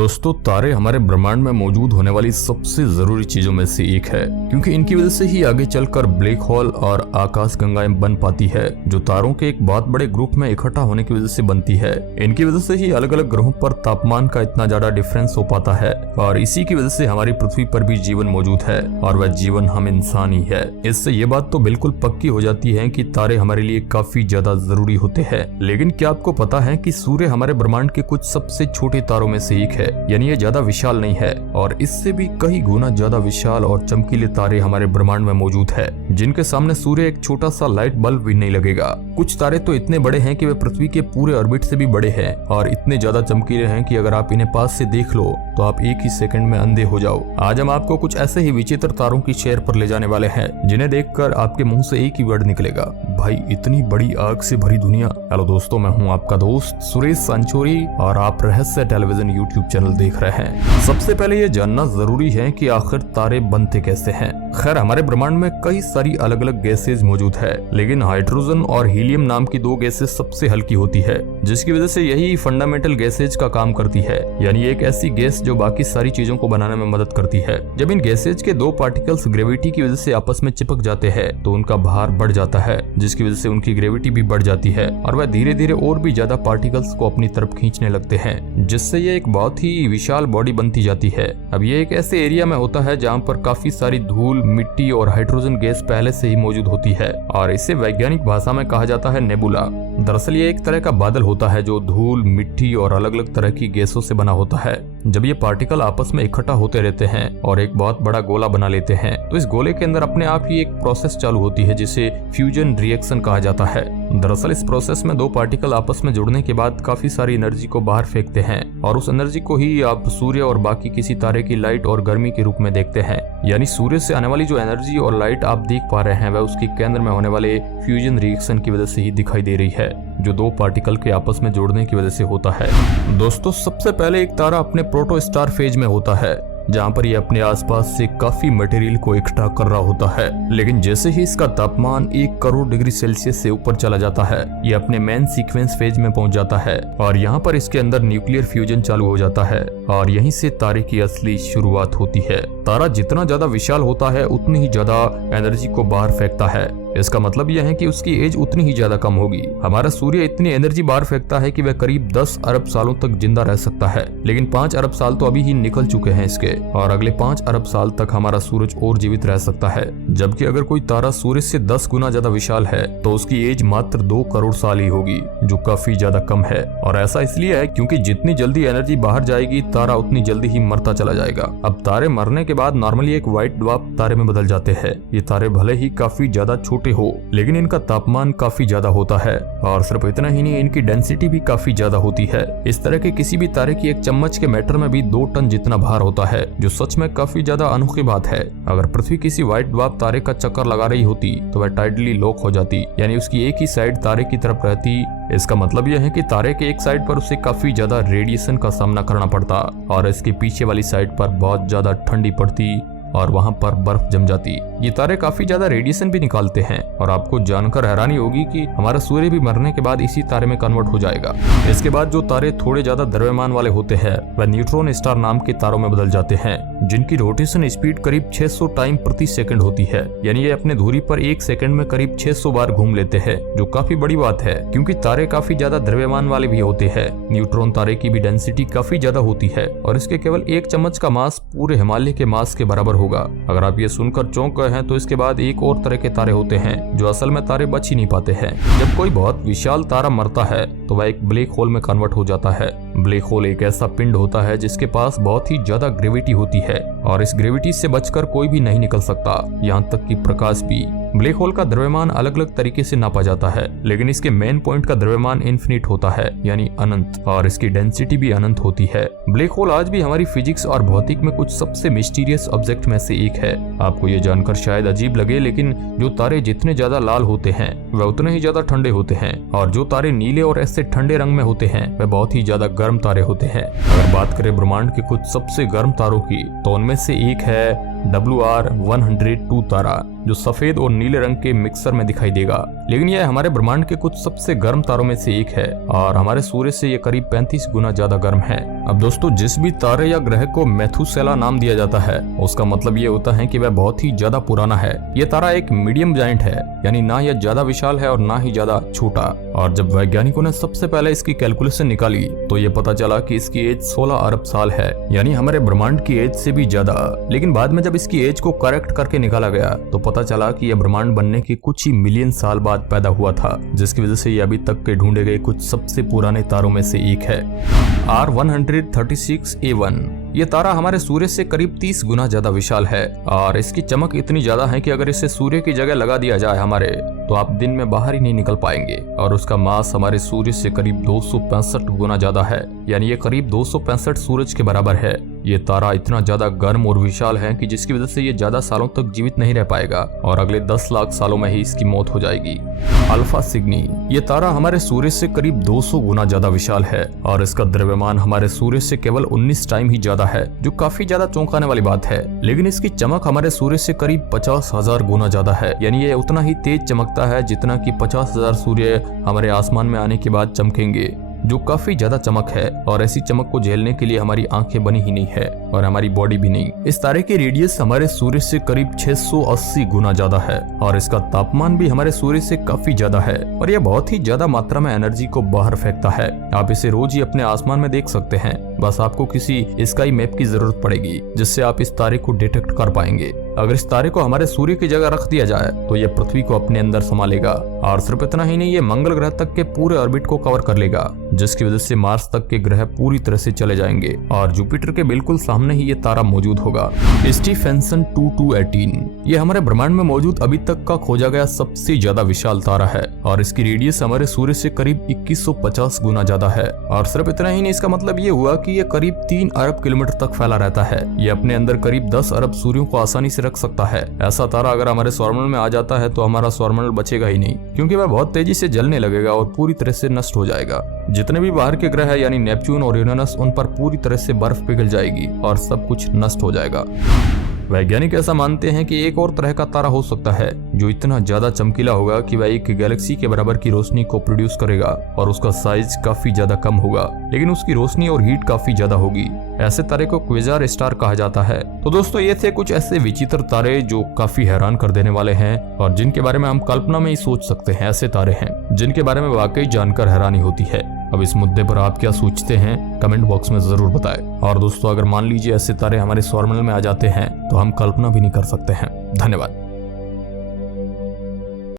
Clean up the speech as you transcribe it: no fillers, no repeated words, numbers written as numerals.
दोस्तों, तारे हमारे ब्रह्मांड में मौजूद होने वाली सबसे जरूरी चीजों में से एक है, क्योंकि इनकी वजह से ही आगे चलकर ब्लैक होल और आकाश गंगाएं बन पाती है, जो तारों के एक बहुत बड़े ग्रुप में इकट्ठा होने की वजह से बनती है। इनकी वजह से ही अलग अलग ग्रहों पर तापमान का इतना ज्यादा डिफरेंस हो पाता है, और इसी की वजह से हमारी पृथ्वी पर भी जीवन मौजूद है, और वह जीवन हम इंसान ही है। इससे ये बात तो बिल्कुल पक्की हो जाती है कि तारे हमारे लिए काफी ज्यादा जरूरी होते हैं। लेकिन क्या आपको पता है कि सूर्य हमारे ब्रह्मांड के कुछ सबसे छोटे तारों में से एक है, यानी ये ज्यादा विशाल नहीं है, और इससे भी कई गुना ज्यादा विशाल और चमकीले तारे हमारे ब्रह्मांड में मौजूद है, जिनके सामने सूर्य एक छोटा सा लाइट बल्ब भी नहीं लगेगा। कुछ तारे तो इतने बड़े हैं कि वे पृथ्वी के पूरे ऑर्बिट से भी बड़े हैं, और इतने ज्यादा चमकीले हैं कि अगर आप इन्हें पास से देख लो तो आप एक ही सेकंड में अंधे हो जाओ। आज हम आपको कुछ ऐसे ही विचित्र तारों की शहर पर ले जाने वाले हैं, जिन्हें देखकर आपके मुंह से एक ही वर्ड निकलेगा, भाई इतनी बड़ी आग से भरी दुनिया। हेलो दोस्तों, मैं हूं आपका दोस्त सुरेश संचोरी, और आप रहस्य टेलीविजन यूट्यूब चैनल देख रहे हैं। सबसे पहले ये जानना जरूरी है कि आखिर तारे बनते कैसे हैं। खैर, हमारे ब्रह्मांड में कई सारी अलग अलग गैसेज मौजूद है, लेकिन हाइड्रोजन और हीलियम नाम की दो गैसेज सबसे हल्की होती है, जिसकी वजह से यही फंडामेंटल गैसेज का काम करती है, यानी एक ऐसी गैस जो बाकी सारी चीजों को बनाने में मदद करती है। जब इन गैसेज के दो पार्टिकल्स ग्रेविटी की वजह से आपस में चिपक जाते हैं तो उनका भार बढ़ जाता है, जिसकी वजह से उनकी ग्रेविटी भी बढ़ जाती है, और वह धीरे धीरे और भी ज्यादा पार्टिकल्स को अपनी तरफ खींचने लगते हैं, जिससे ये एक बहुत ही विशाल बॉडी बनती जाती है। अब ये एक ऐसे एरिया में होता है जहाँ पर काफी सारी धूल, मिट्टी और हाइड्रोजन गैस पहले से ही मौजूद होती है, और इसे वैज्ञानिक भाषा में कहा जाता है नेबुला। दरअसल ये एक तरह का बादल होता है जो धूल, मिट्टी और अलग अलग तरह की गैसों से बना होता है। जब ये पार्टिकल आपस में इकट्ठा होते रहते हैं और एक बहुत बड़ा गोला बना लेते हैं, तो इस गोले के अंदर अपने आप ही एक प्रोसेस चालू होती है, जिसे फ्यूजन रिएक्शन कहा जाता है। दरअसल इस प्रोसेस में दो पार्टिकल आपस में जुड़ने के बाद काफी सारी एनर्जी को बाहर फेंकते हैं, और उस एनर्जी को ही आप सूर्य और बाकी किसी तारे की लाइट और गर्मी के रूप में देखते हैं। यानी सूर्य से आने वाली जो एनर्जी और लाइट आप देख पा रहे हैं, वह उसके केंद्र में होने वाले फ्यूजन रिएक्शन की वजह से ही दिखाई दे रही है, जो दो पार्टिकल के आपस में जोड़ने की वजह से होता है। दोस्तों, सबसे पहले एक तारा अपने प्रोटोस्टार फेज में होता है, जहाँ पर ये अपने आसपास से काफी मटेरियल को इकट्ठा कर रहा होता है। लेकिन जैसे ही इसका तापमान 1 करोड़ डिग्री सेल्सियस से ऊपर चला जाता है, ये अपने मेन सीक्वेंस फेज में पहुंच जाता है, और यहाँ पर इसके अंदर न्यूक्लियर फ्यूजन चालू हो जाता है, और यहीं से तारे की असली शुरुआत होती है। तारा जितना ज्यादा विशाल होता है, उतनी ही ज्यादा एनर्जी को बाहर फेंकता है। इसका मतलब यह है कि उसकी एज उतनी ही ज्यादा कम होगी। हमारा सूर्य इतनी एनर्जी बाहर फेंकता है कि वह करीब 10 अरब सालों तक जिंदा रह सकता है, लेकिन 5 अरब साल तो अभी ही निकल चुके हैं इसके, और अगले 5 अरब साल तक हमारा सूरज और जीवित रह सकता है। जबकि अगर कोई तारा सूर्य से 10 गुना ज्यादा विशाल है, तो उसकी एज मात्र 2 करोड़ साल ही होगी, जो काफी ज्यादा कम है। और ऐसा इसलिए है क्योंकि जितनी जल्दी एनर्जी बाहर जाएगी, तारा उतनी जल्दी ही मरता चला जाएगा। अब तारे मरने के बाद नॉर्मली एक व्हाइट ड्वार्फ तारे में बदल जाते हैं। ये तारे भले ही काफी ज्यादा छोटे हो, लेकिन इनका तापमान काफी ज्यादा होता है, और सिर्फ इतना ही नहीं, इनकी डेंसिटी भी काफी ज्यादा होती है। इस तरह के किसी भी तारे की एक चम्मच के मैटर में भी 2 टन जितना भार होता है, जो सच में काफी ज्यादा अनोखी बात है। अगर पृथ्वी किसी व्हाइट ड्वार्फ तारे का चक्कर लगा रही होती तो वह टाइडली लॉक हो जाती, यानी उसकी एक ही साइड तारे की तरफ रहती। इसका मतलब यह है कि तारे के एक साइड पर उसे काफी ज्यादा रेडिएशन का सामना करना पड़ता, और इसके पीछे वाली साइड पर बहुत ज्यादा ठंडी पड़ती, और वहां पर बर्फ जम जाती। ये तारे काफी ज्यादा रेडिएशन भी निकालते हैं, और आपको जानकर हैरानी होगी कि हमारा सूर्य भी मरने के बाद इसी तारे में कन्वर्ट हो जाएगा। इसके बाद जो तारे थोड़े ज्यादा द्रव्यमान वाले होते हैं, वह न्यूट्रॉन स्टार नाम के तारों में बदल जाते हैं, जिनकी रोटेशन स्पीड करीब 600 टाइम प्रति सेकंड होती है। यानी ये अपने धुरी पर 1 सेकंड में करीब 600 बार घूम लेते हैं, जो काफी बड़ी बात है, क्योंकि तारे काफी ज्यादा द्रव्यमान वाले भी होते हैं। न्यूट्रॉन तारे की भी डेंसिटी काफी ज्यादा होती है, और इसके केवल 1 चम्मच का मास पूरे हिमालय के मास के बराबर होगा। अगर आप ये सुनकर चौंक गए हैं, तो इसके बाद एक और तरह के तारे होते हैं, जो असल में तारे बच ही नहीं पाते हैं। जब कोई बहुत विशाल तारा मरता है, तो वह एक ब्लैक होल में कन्वर्ट हो जाता है। ब्लैक होल एक ऐसा पिंड होता है जिसके पास बहुत ही ज्यादा ग्रेविटी होती है, और इस ग्रेविटी से बचकर कोई भी नहीं निकल सकता, यहाँ तक कि प्रकाश भी। ब्लैक होल का द्रव्यमान अलग अलग तरीके से नापा जाता है, लेकिन इसके मेन पॉइंट का द्रव्यमान इन्फिनिट होता है, यानी अनंत, और इसकी डेंसिटी भी अनंत होती है। ब्लैक होल आज भी हमारी फिजिक्स और भौतिक में कुछ सबसे मिस्टीरियस ऑब्जेक्ट में से एक है। आपको ये जानकर शायद अजीब लगे, लेकिन जो तारे जितने ज्यादा लाल होते हैं, वह उतने ही ज्यादा ठंडे होते हैं, और जो तारे नीले और ऐसे ठंडे रंग में होते हैं, वह बहुत ही ज्यादा गर्म तारे होते हैं। अगर बात करें ब्रह्मांड के कुछ सबसे गर्म तारों की, तो उनमें से एक है WR-102 तारा, जो सफेद और नीले रंग के मिक्सर में दिखाई देगा। लेकिन यह हमारे ब्रह्मांड के कुछ सबसे गर्म तारों में से एक है और हमारे सूर्य से ये करीब 35 गुना ज्यादा गर्म है। अब दोस्तों, जिस भी तारे या ग्रह को मेथुसेला नाम दिया जाता है, उसका मतलब ये होता है कि वह बहुत ही ज्यादा पुराना है। ये तारा एक मीडियम जायंट है, यानी ना यह ज्यादा विशाल है और ना ही ज्यादा छोटा। और जब वैज्ञानिकों ने सबसे पहले इसकी कैलकुलेशन निकाली तो ये पता चला कि इसकी एज 16 अरब साल है, यानी हमारे ब्रह्मांड की एज से भी ज्यादा। लेकिन बाद में जब इसकी एज को करेक्ट करके निकाला गया तो पता चला कि यह ब्रह्मांड बनने के कुछ ही मिलियन साल बाद पैदा हुआ था, जिसकी वजह से ये अभी तक के ढूंढे गए कुछ सबसे पुराने तारों में से एक है। R-136A1 ये तारा हमारे सूर्य से करीब 30 गुना ज्यादा विशाल है और इसकी चमक इतनी ज्यादा है कि अगर इसे सूर्य की जगह लगा दिया जाए हमारे, तो आप दिन में बाहर ही नहीं निकल पाएंगे। और उसका मास हमारे सूर्य से करीब 265 गुना ज्यादा है, यानी ये करीब 265 सूरज के बराबर है। ये तारा इतना ज्यादा गर्म और विशाल है कि जिसकी वजह से ये ज्यादा सालों तक जीवित नहीं रह पाएगा और अगले 10 लाख सालों में ही इसकी मौत हो जाएगी। अल्फा सिग्नी ये तारा हमारे सूर्य से करीब 200 गुना ज्यादा विशाल है और इसका द्रव्यमान हमारे सूर्य से केवल 19 टाइम ही ज्यादा है, जो काफी ज्यादा चौंकाने वाली बात है। लेकिन इसकी चमक हमारे सूर्य से करीब 50,000 गुना ज्यादा है, यानी ये उतना ही तेज चमकता है जितना कि 50,000 सूर्य हमारे आसमान में आने के बाद चमकेंगे, जो काफी ज्यादा चमक है। और ऐसी चमक को झेलने के लिए हमारी आंखें बनी ही नहीं है और हमारी बॉडी भी नहीं। इस तारे की रेडियस हमारे सूर्य से करीब 680 गुना ज्यादा है और इसका तापमान भी हमारे सूर्य से काफी ज्यादा है और यह बहुत ही ज्यादा मात्रा में एनर्जी को बाहर फेंकता है। आप इसे रोज ही अपने आसमान में देख सकते हैं, बस आपको किसी स्काई मैप की जरूरत पड़ेगी जिससे आप इस तारे को डिटेक्ट कर पाएंगे। अगर इस तारे को हमारे सूर्य की जगह रख दिया जाए तो यह पृथ्वी को अपने अंदर समा लेगा और सिर्फ इतना ही नहीं, ये मंगल ग्रह तक के पूरे ऑर्बिट को कवर कर लेगा, जिसकी वजह से मार्स तक के ग्रह पूरी तरह से चले जाएंगे और जुपिटर के बिल्कुल सामने ही ये तारा मौजूद होगा। स्टीफेंसन 2218 ये हमारे ब्रह्मांड में मौजूद अभी तक का खोजा गया सबसे ज्यादा विशाल तारा है और इसकी रेडियस हमारे सूर्य से करीब 2150 गुना ज्यादा है। और सिर्फ इतना ही नहीं, इसका मतलब ये हुआ कि ये करीब 3 अरब किलोमीटर तक फैला रहता है। ये अपने अंदर करीब 10 अरब सूर्यों को आसानी से रख सकता है। ऐसा तारा अगर हमारे सौरमंडल में आ जाता है तो हमारा सौरमंडल बचेगा ही नहीं, क्योंकि वह बहुत तेजी से जलने लगेगा और पूरी तरह से नष्ट हो जाएगा। जितने भी बाहर के ग्रह यानी नेपच्यून और यूरेनस, उन पर पूरी तरह से बर्फ पिघल जाएगी और सब कुछ नष्ट हो जाएगा। वैज्ञानिक ऐसा मानते हैं कि एक और तरह का तारा हो सकता है जो इतना ज्यादा चमकीला होगा कि वह एक गैलेक्सी के बराबर की रोशनी को प्रोड्यूस करेगा और उसका साइज काफी ज्यादा कम होगा, लेकिन उसकी रोशनी और हीट काफी ज्यादा होगी। ऐसे तारे को क्विजार स्टार कहा जाता है। तो दोस्तों, ये थे कुछ ऐसे विचित्र तारे जो काफी हैरान कर देने वाले हैं और जिनके बारे में हम कल्पना में ही सोच सकते हैं। ऐसे तारे हैं जिनके बारे में वाकई जानकर हैरानी होती है। अब इस मुद्दे पर आप क्या सोचते हैं, कमेंट बॉक्स में जरूर बताएं। और दोस्तों, अगर मान लीजिए ऐसे तारे हमारे सौरमंडल में आ जाते हैं तो हम कल्पना भी नहीं कर सकते हैं। धन्यवाद।